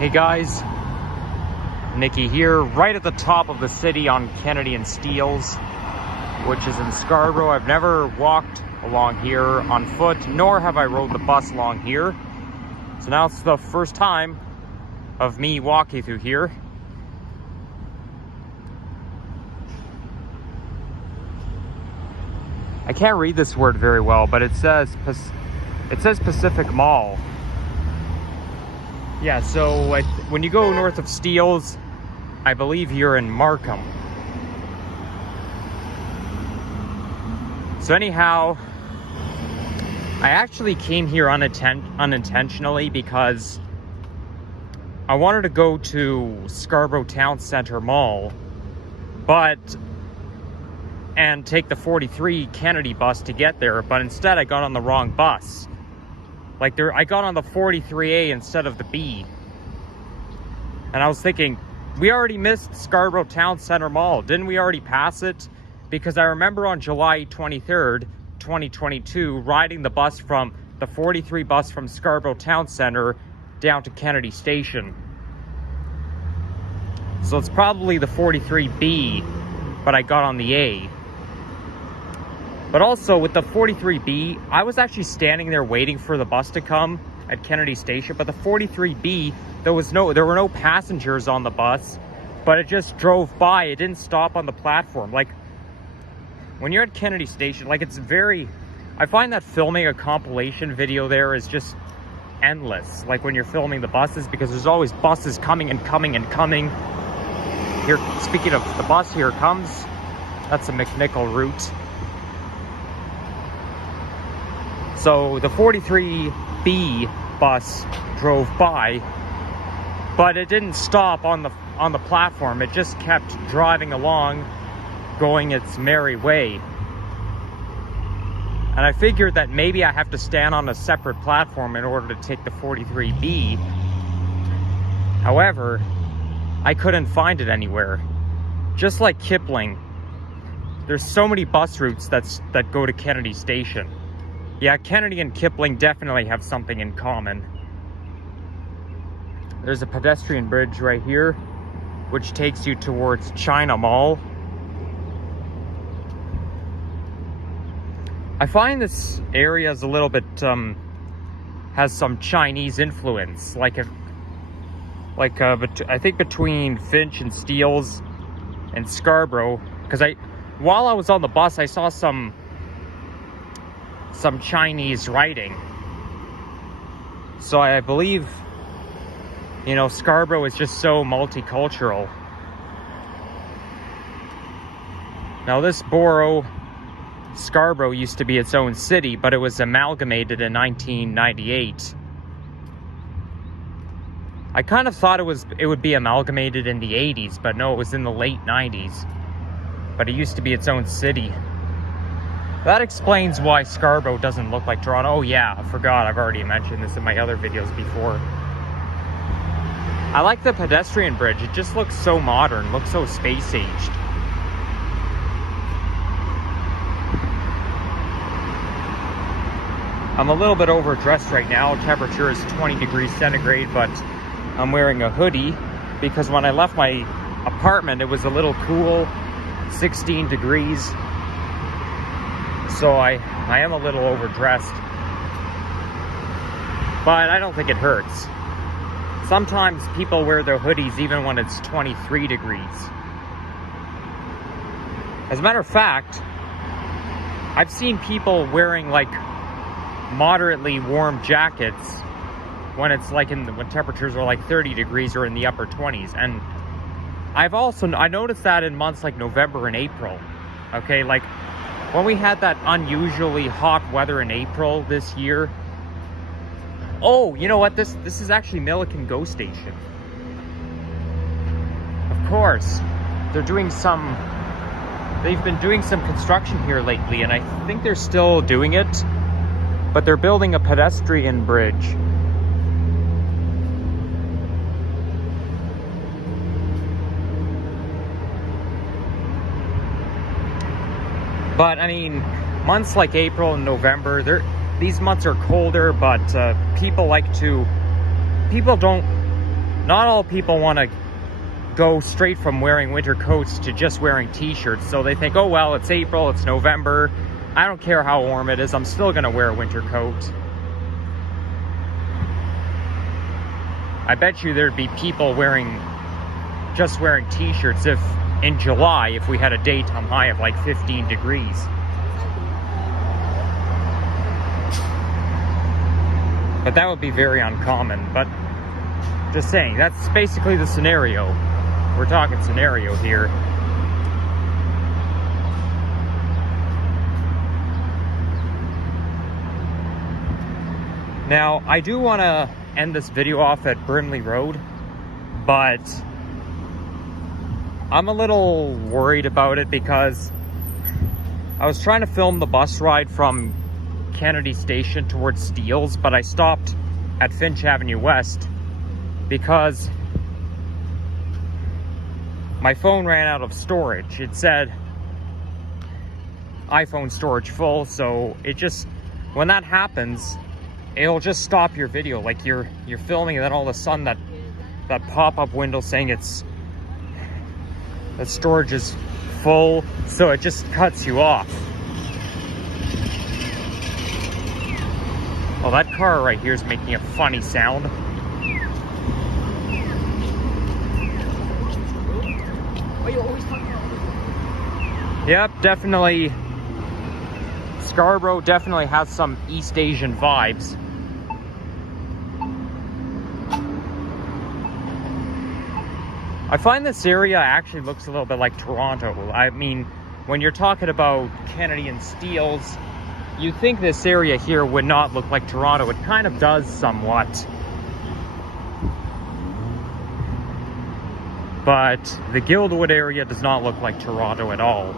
Hey guys, Nikki here, right at the top of the city on Kennedy and Steeles, which is in Scarborough. I've never walked along here on foot, nor have I rode the bus along here. So now it's the first time of me walking through here. I can't read this word very well, but it says Pacific Mall. Yeah, so when you go north of Steeles, I believe you're in Markham. So anyhow, I actually came here unintentionally because I wanted to go to Scarborough Town Center Mall, and take the 43 Kennedy bus to get there, but instead I got on the wrong bus. I got on the 43A instead of the B. And I was thinking, we already missed Scarborough Town Center Mall. Didn't we already pass it? Because I remember on July 23rd, 2022, riding the bus from the 43 bus from Scarborough Town Center down to Kennedy Station. So it's probably the 43B, but I got on the A. But also with the 43B, I was actually standing there waiting for the bus to come at Kennedy Station. But the 43B, there were no passengers on the bus, but it just drove by. It didn't stop on the platform. Like when you're at Kennedy Station, I find that filming a compilation video there is just endless. Like when you're filming the buses, because there's always buses coming and coming and coming. Here, speaking of the bus, here it comes. That's a McNichol route. So the 43B bus drove by, but it didn't stop on the platform. It just kept driving along, going its merry way. And I figured that maybe I have to stand on a separate platform in order to take the 43B. However, I couldn't find it anywhere. Just like Kipling, there's so many bus routes that go to Kennedy Station. Yeah, Kennedy and Kipling definitely have something in common. There's a pedestrian bridge right here, which takes you towards China Mall. I find this area is a little bit, has some Chinese influence. I think between Finch and Steeles and Scarborough, because while I was on the bus, I saw some Chinese writing. So I believe, Scarborough is just so multicultural. Now this borough, Scarborough, used to be its own city, but it was amalgamated in 1998. I kind of thought it would be amalgamated in the 80s, but no, it was in the late 90s. But it used to be its own city. That explains why Scarborough doesn't look like Toronto. Oh yeah, I forgot. I've already mentioned this in my other videos before. I like the pedestrian bridge. It just looks so modern, looks so space-aged. I'm a little bit overdressed right now. Temperature is 20 degrees centigrade, but I'm wearing a hoodie because when I left my apartment, it was a little cool, 16 degrees. So I am a little overdressed, but I don't think it hurts. Sometimes people wear their hoodies even when it's 23 degrees. As a matter of fact, I've seen people wearing moderately warm jackets when it's when temperatures are 30 degrees or in the upper 20s. And I noticed that in months like November and April. Okay, when we had that unusually hot weather in April this year. Oh, you know what? This is actually Milliken GO Station. Of course. They've been doing some construction here lately, and I think they're still doing it. But they're building a pedestrian bridge. But I mean, months like April and November, these months are colder, but people don't not all people want to go straight from wearing winter coats to just wearing t-shirts. So they think, oh well, it's April, it's November, I don't care how warm it is, I'm still gonna wear a winter coat. I bet you there'd be people just wearing t-shirts if in July, if we had a daytime high of like 15 degrees. But that would be very uncommon. But just saying, that's basically the scenario. We're talking scenario here. Now, I do want to end this video off at Brimley Road, but I'm a little worried about it because I was trying to film the bus ride from Kennedy Station towards Steeles, but I stopped at Finch Avenue West because my phone ran out of storage. It said iPhone storage full, so it just, when that happens, it'll just stop your video. Like you're filming and then all of a sudden that pop-up window saying that storage is full, so it just cuts you off. Oh, that car right here is making a funny sound. Yep, definitely. Scarborough definitely has some East Asian vibes. I find this area actually looks a little bit like Toronto. I mean, when you're talking about Kennedy and Steeles, you think this area here would not look like Toronto. It kind of does somewhat. But the Guildwood area does not look like Toronto at all.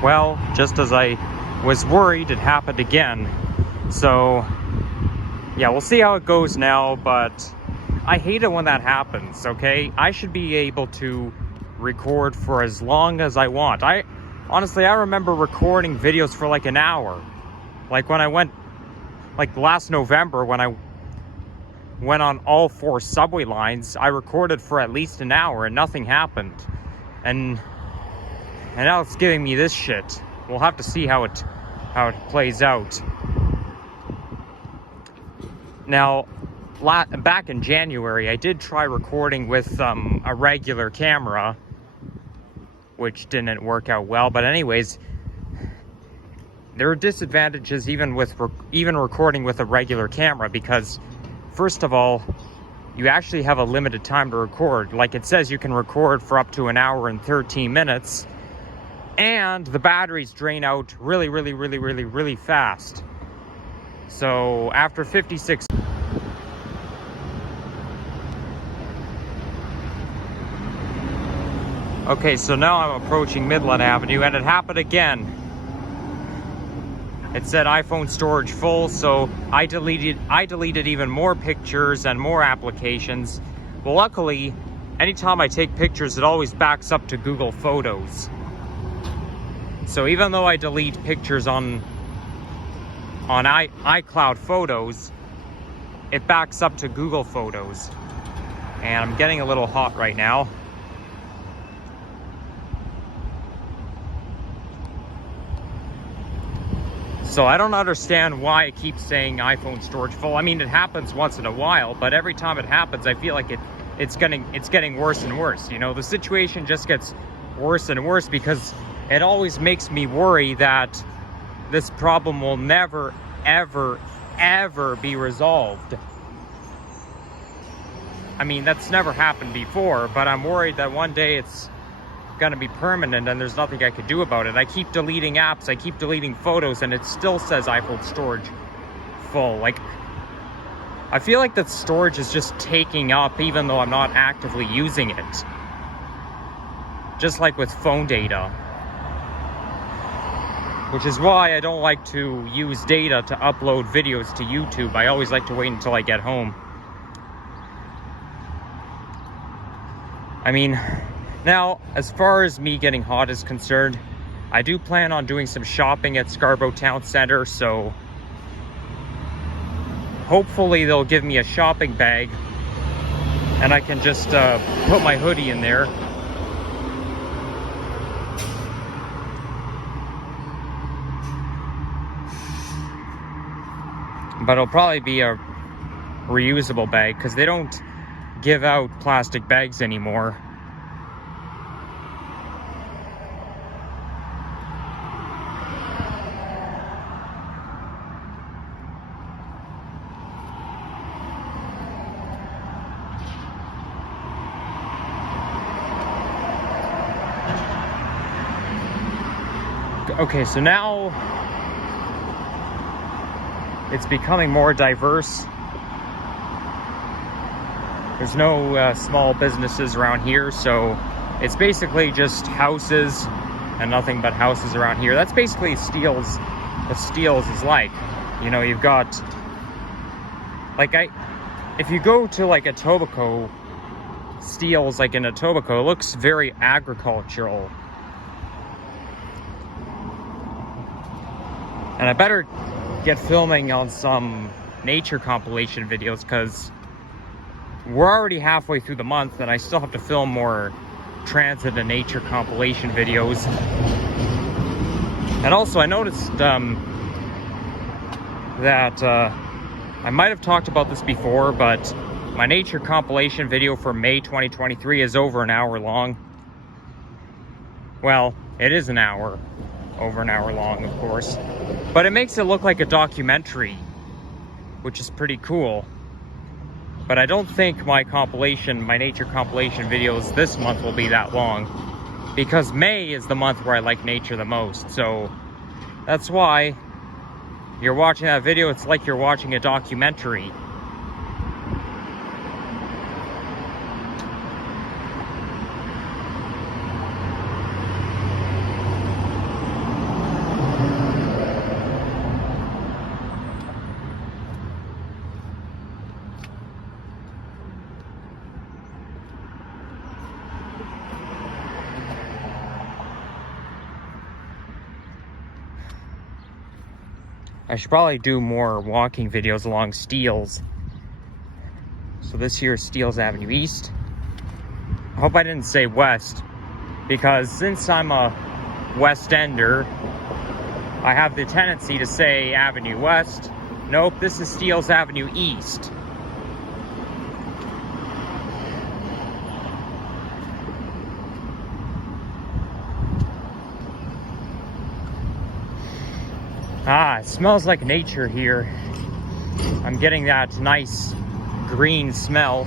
Well, just as I was worried, it happened again. So, yeah, we'll see how it goes now, but I hate it when that happens, okay? I should be able to record for as long as I want. Honestly, I remember recording videos for like an hour. Like when I went, like last November, when I went on all 4 subway lines, I recorded for at least an hour and nothing happened. And now it's giving me this shit. We'll have to see how it plays out. Now, back in January, I did try recording with a regular camera, which didn't work out well. But anyways, there are disadvantages even recording with a regular camera, because first of all, you actually have a limited time to record. Like it says, you can record for up to an hour and 13 minutes. And the batteries drain out really fast. So after 56... Okay, so now I'm approaching Midland Avenue, and it happened again. It said iPhone storage full, so I deleted even more pictures and more applications. Well, luckily, anytime I take pictures, it always backs up to Google Photos. So even though I delete pictures on iCloud Photos, it backs up to Google Photos. And I'm getting a little hot right now. So I don't understand why it keeps saying iPhone storage full. I mean, it happens once in a while, but every time it happens, I feel like it's getting worse and worse. You know, the situation just gets worse and worse because it always makes me worry that this problem will never, ever be resolved. I mean, that's never happened before, but I'm worried that one day it's gonna be permanent and there's nothing I could do about it. I keep deleting apps, I keep deleting photos, and it still says iPhone storage full. Like, I feel like that storage is just taking up even though I'm not actively using it. Just like with phone data. Which is why I don't like to use data to upload videos to YouTube. I always like to wait until I get home. I mean, Now, as far as me getting hot is concerned, I do plan on doing some shopping at Scarborough Town Center, so hopefully they'll give me a shopping bag and I can just put my hoodie in there. But it'll probably be a reusable bag because they don't give out plastic bags anymore. Okay, so now it's becoming more diverse. There's no small businesses around here, so it's basically just houses and nothing but houses around here. That's basically what Steeles is like. You know, you've got, like, if you go to like Etobicoke, Steeles, like in Etobicoke, it looks very agricultural. And I better get filming on some nature compilation videos because we're already halfway through the month and I still have to film more transit and nature compilation videos. And also I noticed that I might have talked about this before, but my nature compilation video for May 2023 is over an hour long. Well, it is an hour. Over an hour long, of course. But it makes it look like a documentary, which is pretty cool. But I don't think my nature compilation videos this month will be that long. Because May is the month where I like nature the most. So that's why you're watching that video, it's like you're watching a documentary. I should probably do more walking videos along Steeles. So this here is Steeles Avenue East. I hope I didn't say West, because since I'm a West Ender, I have the tendency to say Avenue West. Nope, this is Steeles Avenue East. Ah, it smells like nature here. I'm getting that nice green smell.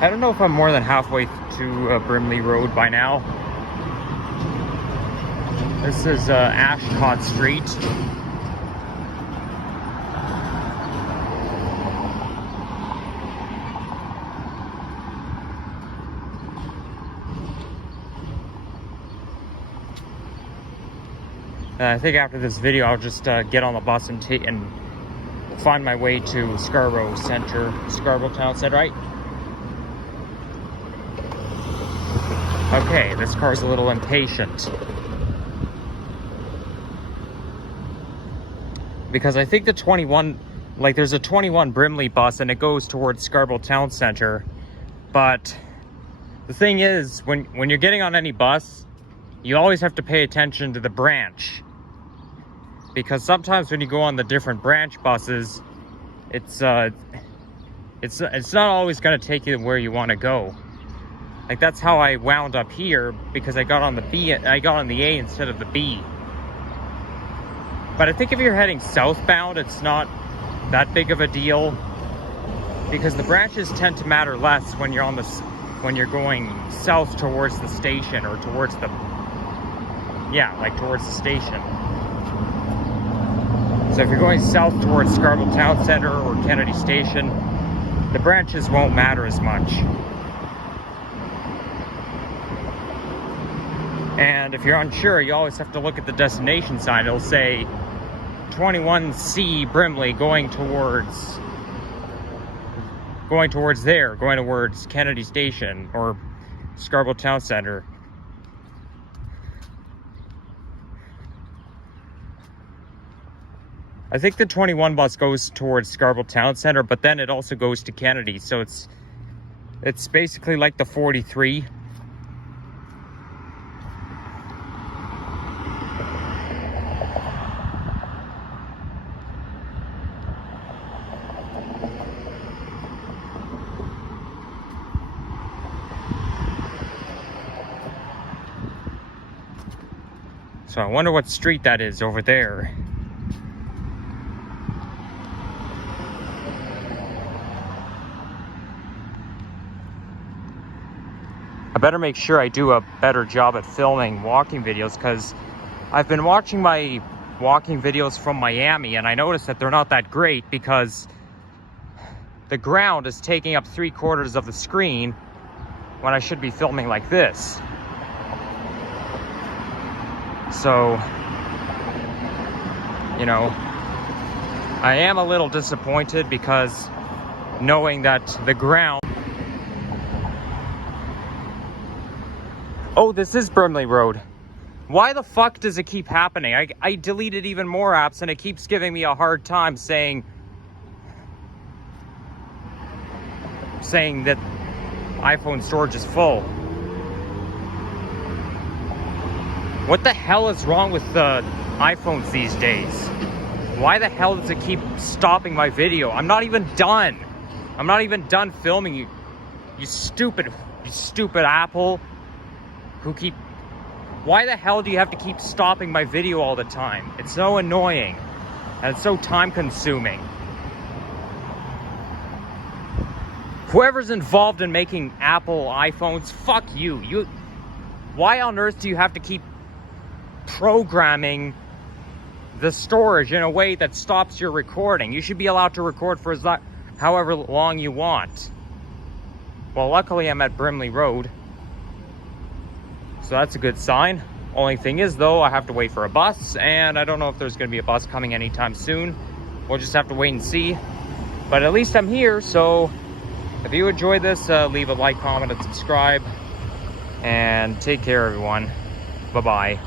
I don't know if I'm more than halfway to Brimley Road by now. This is Ashcott Street. I think after this video, I'll just get on the bus and find my way to Scarborough Town Center, right? Okay, this car's a little impatient. Because I think the 21, like there's a 21 Brimley bus and it goes towards Scarborough Town Center. But the thing is, when you're getting on any bus, you always have to pay attention to the branch. Because sometimes when you go on the different branch buses, it's not always going to take you where you want to go. Like that's how I wound up here, because I got on the A instead of the B. But I think if you're heading southbound, it's not that big of a deal, because the branches tend to matter less when you're going south towards the station, or towards the station. So if you're going south towards Scarborough Town Center or Kennedy Station, the branches won't matter as much. And if you're unsure, you always have to look at the destination sign. It'll say 21C Brimley going towards Kennedy Station or Scarborough Town Center. I think the 21 bus goes towards Scarborough Town Center, but then it also goes to Kennedy, so it's basically like the 43. So I wonder what street that is over there. I better make sure I do a better job at filming walking videos, because I've been watching my walking videos from Miami and I noticed that they're not that great because the ground is taking up 3/4 of the screen when I should be filming like this. So, you know, I am a little disappointed because knowing that the ground... Oh, this is Brimley Road. Why the fuck does it keep happening? I deleted even more apps and it keeps giving me a hard time saying that iPhone storage is full. What the hell is wrong with the iPhones these days? Why the hell does it keep stopping my video? I'm not even done. I'm not even done filming you. You stupid Apple. Why the hell do you have to keep stopping my video all the time? It's so annoying. And it's so time consuming. Whoever's involved in making Apple iPhones, fuck you. Why on earth do you have to keep programming the storage in a way that stops your recording? You should be allowed to record for however long you want. Well, luckily I'm at Brimley Road, so that's a good sign. Only thing is though, I have to wait for a bus, and I don't know if there's going to be a bus coming anytime soon. We'll just have to wait and see. But at least I'm here, so if you enjoyed this, leave a like, comment, and subscribe. And take care, everyone. Bye-bye.